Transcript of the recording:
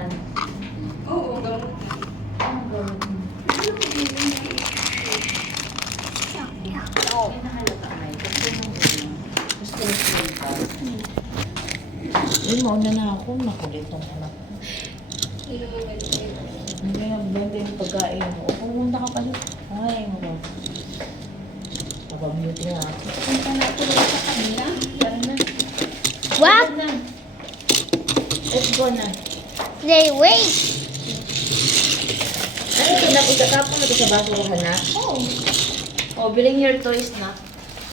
gamutan. Oo, gamutan. Anong gamutan? Oh. May nakalata ay. Gusto mo yun. Gusto mo yun pa. Uy, mauna na ako. Makulit tong anak ko. Hindi nga, blend yung pagkain mo. O, pumunta ka pa dito. Ay, mo. Pabamute nga ako. Punta natin sa kanila. Tara na. What? Let's na. Let's go na. They wait. Ano ito na? Itatapon na ito sa basurahan na? Oo. Oh, biling your toys na.